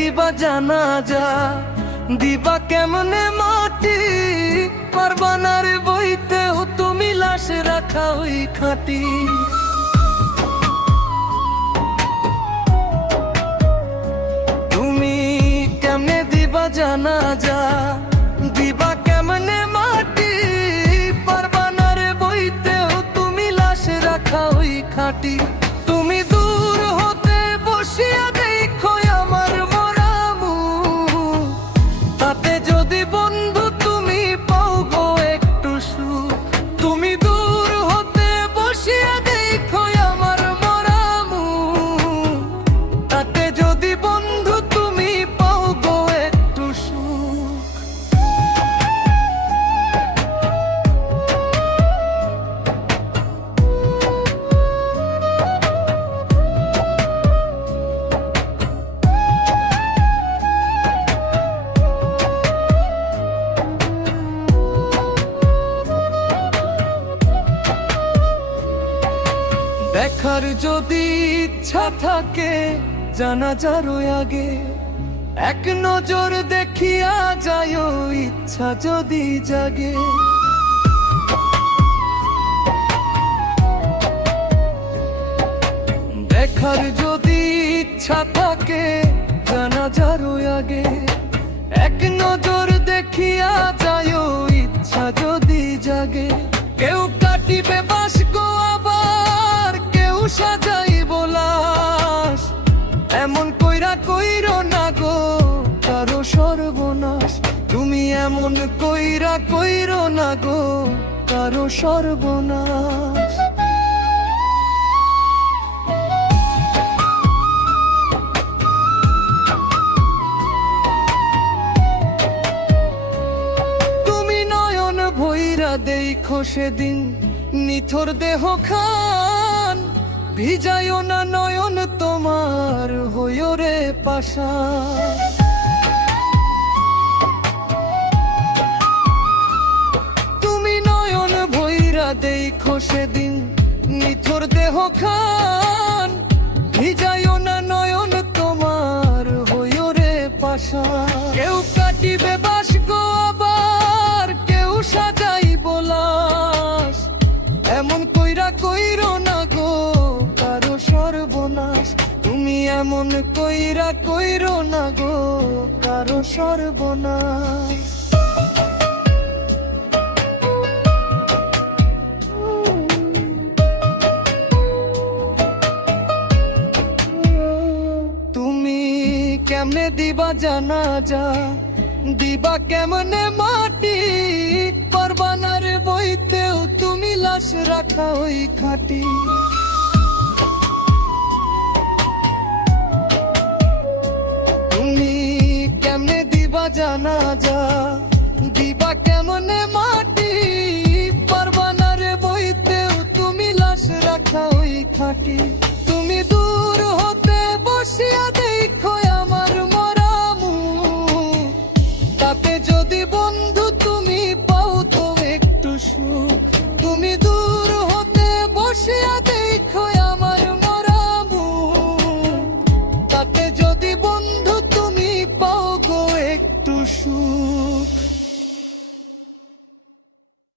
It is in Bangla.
দিবা জানাজা, দিবা কেমনে মাটি, পারবা না রে বইতেও তুমি লাশ রাখা ওই খাটি। তুমি কেমনে দিবা জানাজা, দিবা কেমনে মাটি, পারবা না রে বইতেও তুমি লাশ রাখা ওই খাটি। তুমি দূর হতে বসিয়া দেখো আমার মরামু, তাতে যদি বন্ধু তুমি পাও গো একটু সুখ। তুমি দূর হতে বসিয়া দেখো আমার মরামু, তাতে যদি বন্ধু তুমি পাও গো একটু সুখ। দেখার যদি ইচ্ছা থাকে জানাজার আগে, এক নজর দেখিয়া যায় ইচ্ছা যদি জাগে। দেখার যদি ইচ্ছা থাকে জানাজার আগে, এক নজর দেখিয়া যায় ইচ্ছা যদি জাগে। কেউ কাটিবে বাস গো আবার কেউ সাজাইব লাশ, এমন কইরা কইরো না গো কারো সর্বনাশ। তুমি এমন কইরা কইরো না গো কারো সর্বনাশ। তুমি নয়ন ভৈরা দেখো সেদিন নিথর দেহ খান, ভিজাইও না নয়ন তোমার হইও রে পাষাণ। তুমি নয়ন ভৈরা দেখো সেদিন নিথর দেহ খান, ভিজাইও না নয়ন তোমার হইও রে পাষাণ। কেউ কাটিবে বাস গো আবার কেউ সাজাইব লাশ, এমন কইরা কইরো না গো কারো সর্বনাশ। তুমি এমন কইরা কইরো না গো কারো সর্বনাশ। তুমি কেমনে দিবা জানাজা, দিবা কেমনে মাটি, পারবা না রে বইতেও তুমি লাশ রাখা ওই খাটি। তুমি কেমনে দিবা জানাজা, দিবা কেমনে মাটি, পারবা না রে বইতেও তুমি লাশ রাখা ওই খাটি। তুমি দূর হতে বসিয়া দেখো আমার মরামু, তাতে যদি বন্ধু তুমি পাও তো একটু সুখ। তুমি দূর হতে বসিয়া দেখো আমার মরামু, তাতে যদি বন্ধু তুমি পাও গো একটু সুখ।